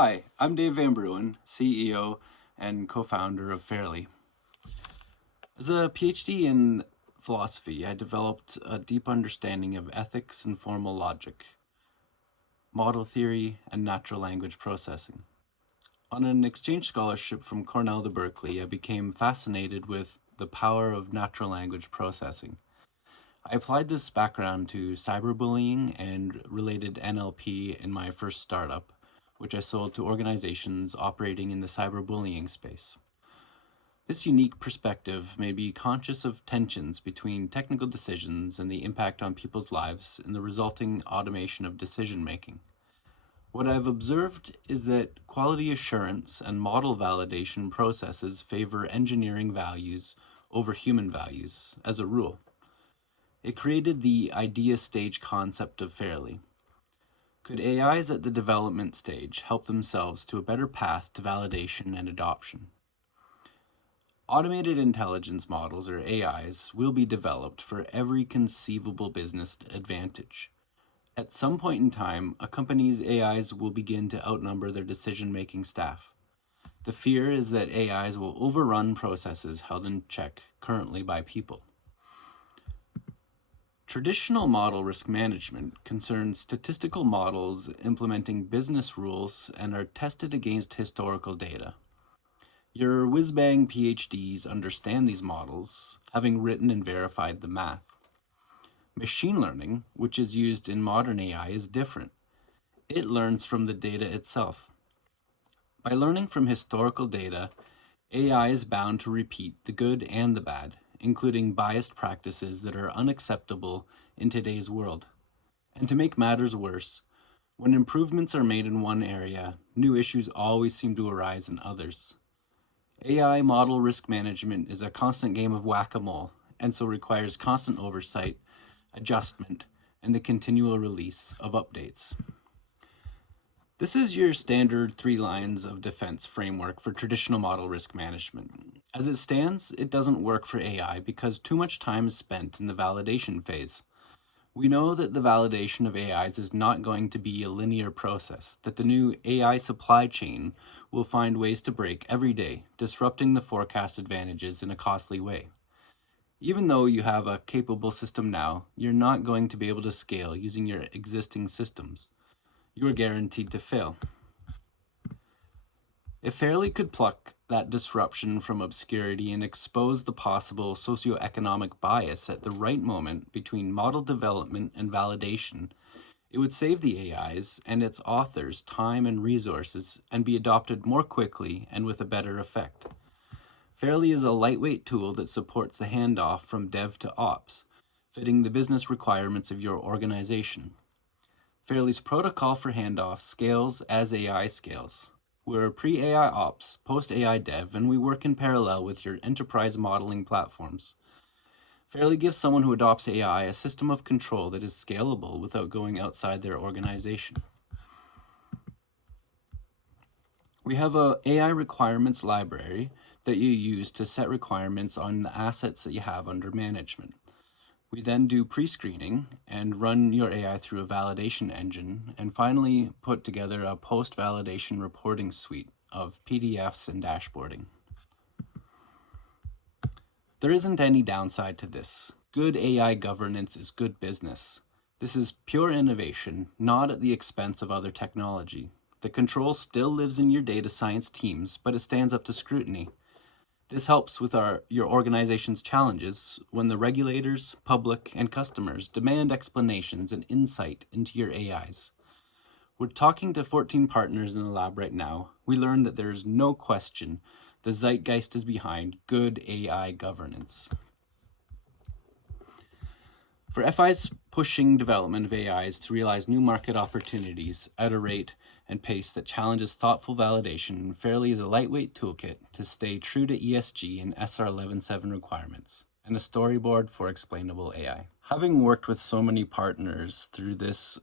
Hi, I'm Dave Van Bruin, CEO and co-founder of Fairly. As a PhD in philosophy, I developed a deep understanding of ethics and formal logic, model theory, and natural language processing. On an exchange scholarship from Cornell to Berkeley, I became fascinated with the power of natural language processing. I applied this background to cyberbullying and related NLP in my first startup, which I sold to organizations operating in the cyberbullying space. This unique perspective made me conscious of tensions between technical decisions and the impact on people's lives and the resulting automation of decision making. What I've observed is that quality assurance and model validation processes favor engineering values over human values as a rule. It created the idea stage concept of Fairly. Could AIs at the development stage help themselves to a better path to validation and adoption? Automated intelligence models, or AIs, will be developed for every conceivable business advantage. At some point in time, a company's AIs will begin to outnumber their decision-making staff. The fear is that AIs will overrun processes held in check currently by people. Traditional model risk management concerns statistical models implementing business rules and are tested against historical data. Your whiz-bang PhDs understand these models, having written and verified the math. Machine learning, which is used in modern AI, is different. It learns from the data itself. By learning from historical data, AI is bound to repeat the good and the bad, including biased practices that are unacceptable in today's world. And to make matters worse, when improvements are made in one area, new issues always seem to arise in others. AI model risk management is a constant game of whack-a-mole, and so requires constant oversight, adjustment, and the continual release of updates. This is your standard 3 lines of defense framework for traditional model risk management. As it stands, it doesn't work for AI because too much time is spent in the validation phase. We know that the validation of AIs is not going to be a linear process, that the new AI supply chain will find ways to break every day, disrupting the forecast advantages in a costly way. Even though you have a capable system now, you're not going to be able to scale using your existing systems. You are guaranteed to fail. If Fairly could pluck that disruption from obscurity and expose the possible socioeconomic bias at the right moment between model development and validation, it would save the AIs and its authors time and resources and be adopted more quickly and with a better effect. Fairly is a lightweight tool that supports the handoff from dev to ops, fitting the business requirements of your organization. Fairly's protocol for handoff scales as AI scales. We're pre-AI ops, post-AI dev, and we work in parallel with your enterprise modeling platforms. Fairly gives someone who adopts AI a system of control that is scalable without going outside their organization. We have a AI requirements library that you use to set requirements on the assets that you have under management. We then do pre-screening and run your AI through a validation engine, and finally put together a post-validation reporting suite of PDFs and dashboarding. There isn't any downside to this. Good AI governance is good business. This is pure innovation, not at the expense of other technology. The control still lives in your data science teams, but it stands up to scrutiny. This helps with your organization's challenges when the regulators, public, and customers demand explanations and insight into your AIs. We're talking to 14 partners in the lab right now. We learned that there is no question the zeitgeist is behind good AI governance. For FIs pushing development of AIs to realize new market opportunities at a rate and pace that challenges thoughtful validation, Fairly is a lightweight toolkit to stay true to ESG and SR 11.7 requirements, and a storyboard for explainable AI. Having worked with so many partners through this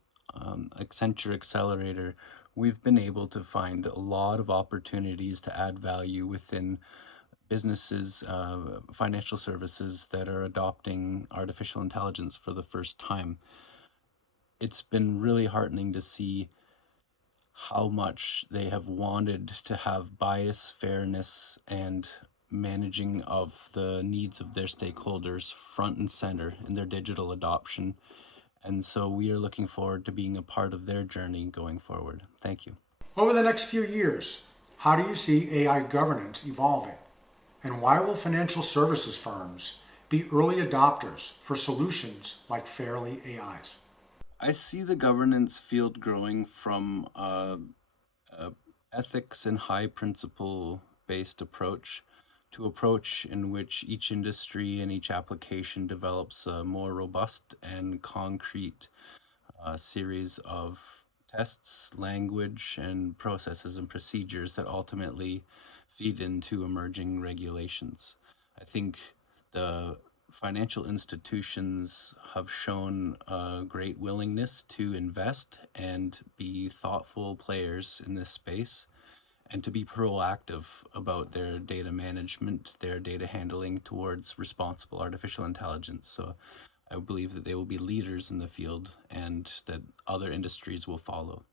Accenture Accelerator, we've been able to find a lot of opportunities to add value within businesses, financial services that are adopting artificial intelligence for the first time. It's been really heartening to see how much they have wanted to have bias, fairness, and managing of the needs of their stakeholders front and center in their digital adoption. And so we are looking forward to being a part of their journey going forward. Thank you. Over the next few years, how do you see AI governance evolving? And why will financial services firms be early adopters for solutions like Fairly AI's? I see the governance field growing from a ethics and high principle based approach to approach in which each industry and each application develops a more robust and concrete series of tests, language, and processes and procedures that ultimately feed into emerging regulations. I think the financial institutions have shown a great willingness to invest and be thoughtful players in this space and to be proactive about their data management, their data handling towards responsible artificial intelligence. So I believe that they will be leaders in the field and that other industries will follow.